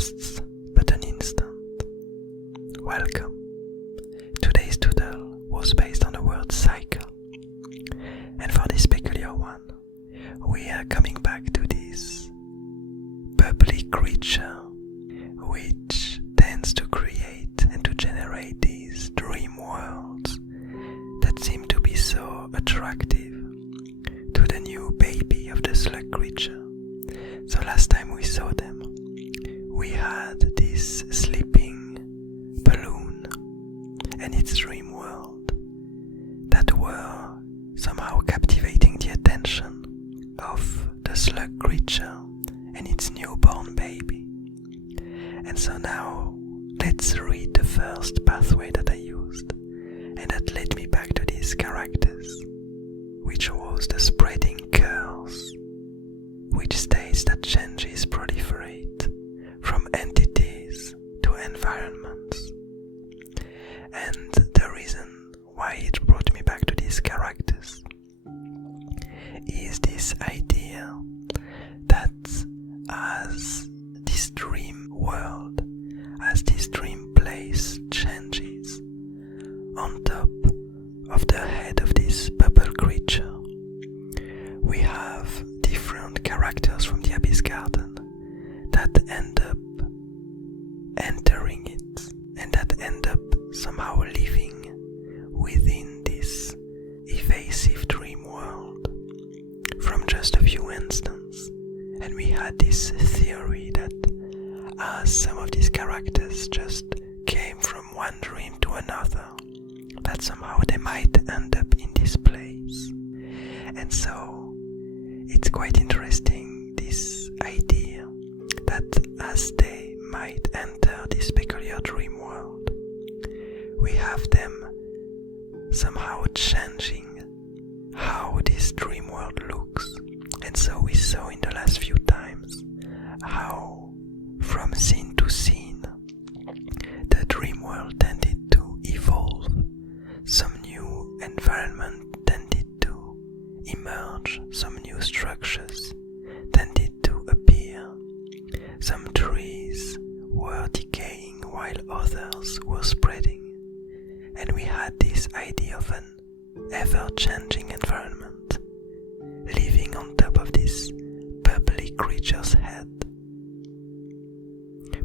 lasts but an instant. Welcome. Today's Doodle was based on the word cycle. And for this peculiar one, we are coming back to this bubbly creature which tends to create and to generate these dream worlds that seem to be so attractive to the new baby of the slug creature. So last time we saw them, we had this sleeping balloon and its dream world that were somehow captivating the attention of the slug creature and its newborn baby. And so now let's read the first pathway that I used, and that led me back to these characters, which was the spreading curse, which states that changes proliferate from entities to environments. And the reason why it brought me back to these characters is this idea that as this dream world, as this dream place changes, on top of the head of this bubble creature, we have different characters from the Abyss Garden that end up entering it and that end up somehow living within this evasive dream world from just a few instants. And we had this theory that as some of these characters just came from one dream to another, that somehow they might end up in this place. And so it's quite interesting, this idea that as they might enter this peculiar dream world, we have them somehow changing how this dream world looks. And so we saw in the last few times how from scene to scene the dream world tended to evolve. Some new environment tended to emerge, some new structures tended to appear. Some trees were decaying while others were spreading. And we had this idea of an ever-changing environment living on top of this bubbly creature's head.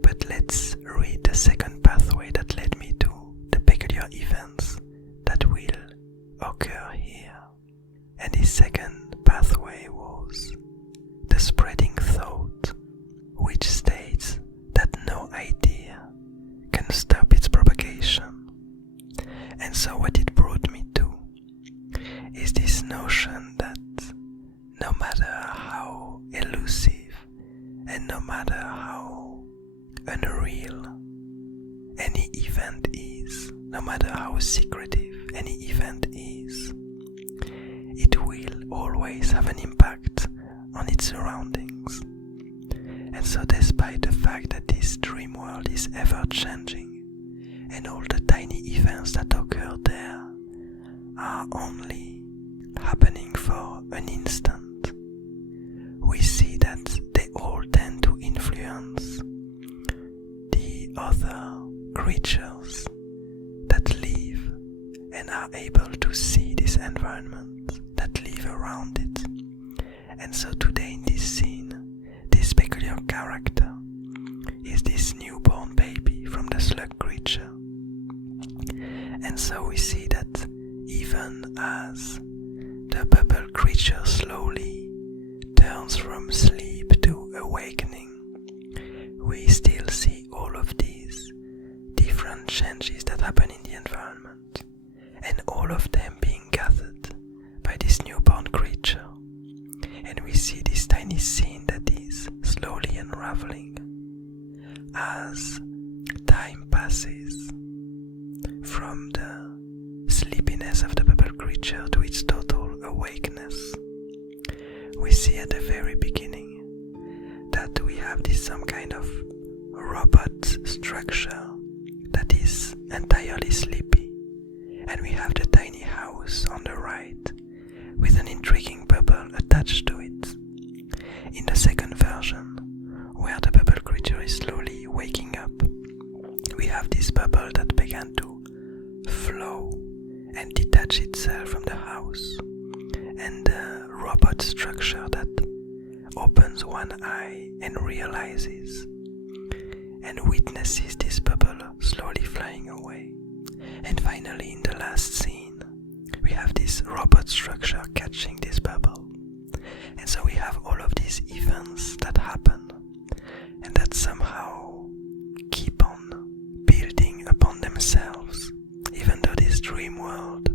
But let's read the second pathway that led me to the peculiar events that will occur here. And this second pathway was the spreading thought, which states that no idea can stop its propagation. And so what it brought me to is this notion that no matter how elusive and no matter how unreal any event is, no matter how secretive any event is, it will always have an impact on its surroundings. And so despite the fact that this dream world is ever changing and all the tiny events that occur there are only happening for an instant, we see that they all tend to influence the other creatures that live and are able to see this environment, that live around it. And so today in this scene, this peculiar character is this newborn baby from the slug creature. And so we see that even as the bubble creature slowly turns from sleep to awakening, we still see all of these different changes that happen in the environment, and all of them being gathered by this newborn creature. And we see this tiny scene that is slowly unraveling as time passes from the sleepiness of the bubble creature to its total awakeness. We see at the very beginning that we have this some kind of robot structure that is entirely sleepy, and we have the tiny house on the right with an intriguing bubble attached to it. In the second version, where the bubble creature is slowly waking up. We have this bubble that began to flow and detach itself from the house, and the robot structure that opens one eye and realizes and witnesses this bubble slowly flying away. And finally, in the last scene, we have this robot structure catching this bubble. And so we have all of these events that happen and that somehow keep on building upon themselves, even though this dream world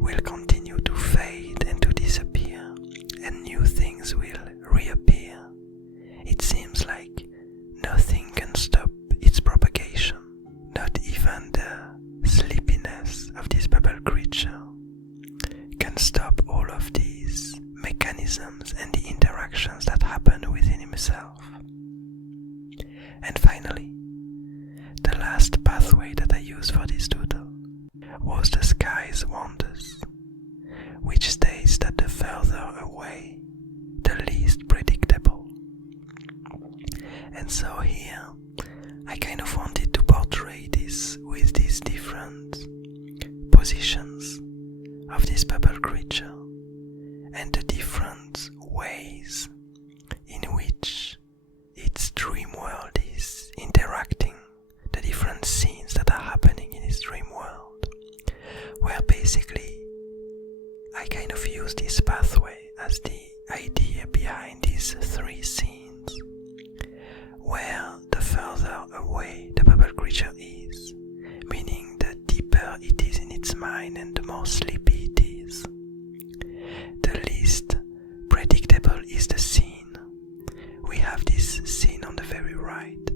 will continue to fade and to disappear, and new things will reappear. It seems like nothing can stop its propagation, not even the sleepiness of this bubble creature can stop all of these mechanisms and the interactions that happen within himself. And finally, the last pathway that I used for this doodle was the sky's wonders, which states that the further away, the least predictable. And so here, I kind of wanted to portray this with these different positions of this bubble creature and the different ways in which its dream world is interacting, the different scenes that are happening in its dream world, where basically I kind of use this pathway as the idea behind these three scenes, where the further away the bubble creature is, meaning the deeper it is in its mind and the more sleepy it is, the least predictable is the scene. We have this scene on the very right,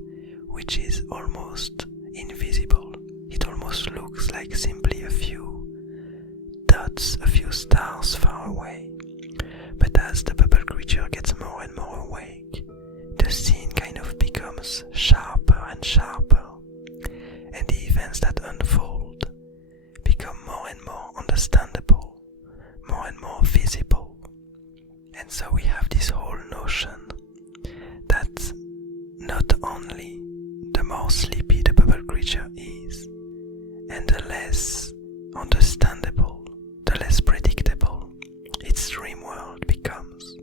which is almost invisible. It almost looks like simply a few dots, a few stars far away. But as the bubble creature gets more and more awake, the scene kind of becomes sharper and sharper, and the events that unfold become more and more understandable, more and more visible. And so we have this whole notion that not only the more sleepy the bubble creature is, and the less understandable, the less predictable its dream world becomes,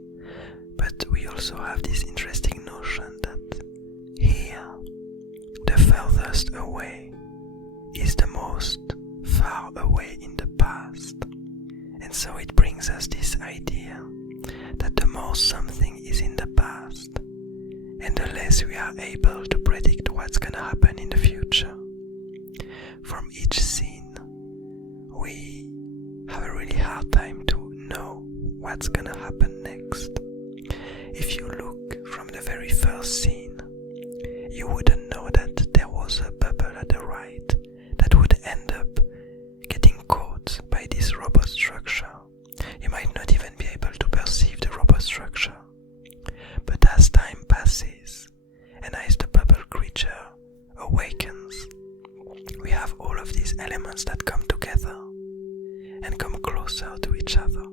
but we also have this interesting notion that here, the furthest away is the most far away in the past. And so it brings us this idea that the more something is in the past, and the less we are able to predict what's gonna happen in the future. From each scene, we have a really hard time to know what's gonna happen next. If you look from the very first scene, you wouldn't know that there was a bubble at the right that would end up getting caught by this robot structure. You might not even be able to perceive the robot structure. But as time passes, and as the bubble creature awakens, we have all of these elements that come together and come closer to each other.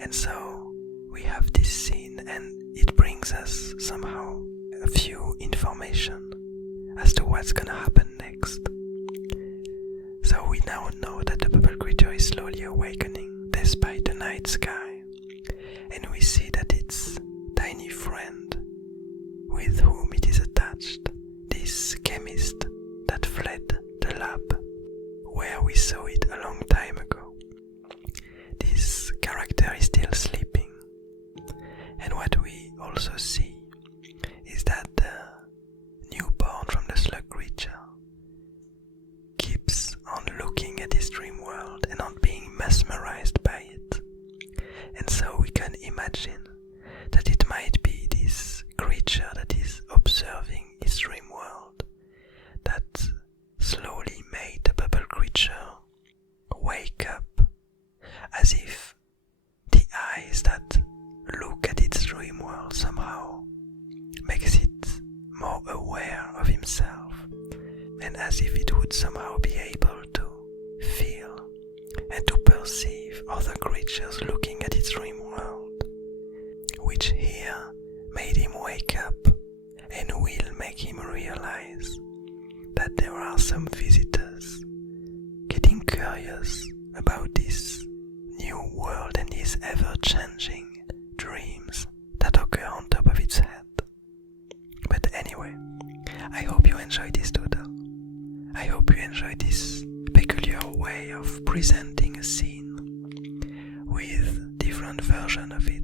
And so we have this scene, and it brings us somehow a few information as to what's gonna happen next. So we now know that the bubble creature is slowly awakening despite the night sky, and we see that its tiny friend with whom it is attached, this chemist that fled the lab where we saw it a long time ago, this character is still sleeping. And what we also see is that the newborn from the slug creature keeps on looking at his dream world and on being mesmerized by it. And so we can imagine that it might be this creature that is observing his dream world that slowly made the bubble creature wake up, as if the eyes that look at its dream world somehow makes it more aware of himself, and as if it would somehow be able to feel and to perceive other creatures looking at its dream world, which here made him wake up and will make him realize that there are some visitors getting curious about this new world and these ever-changing dreams that occur on top of its head. But anyway, I hope you enjoy this doodle. I hope you enjoy this peculiar way of presenting a scene with different versions of it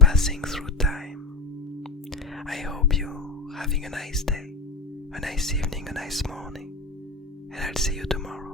passing through time. I hope you're having a nice day, a nice evening, a nice morning, and I'll see you tomorrow.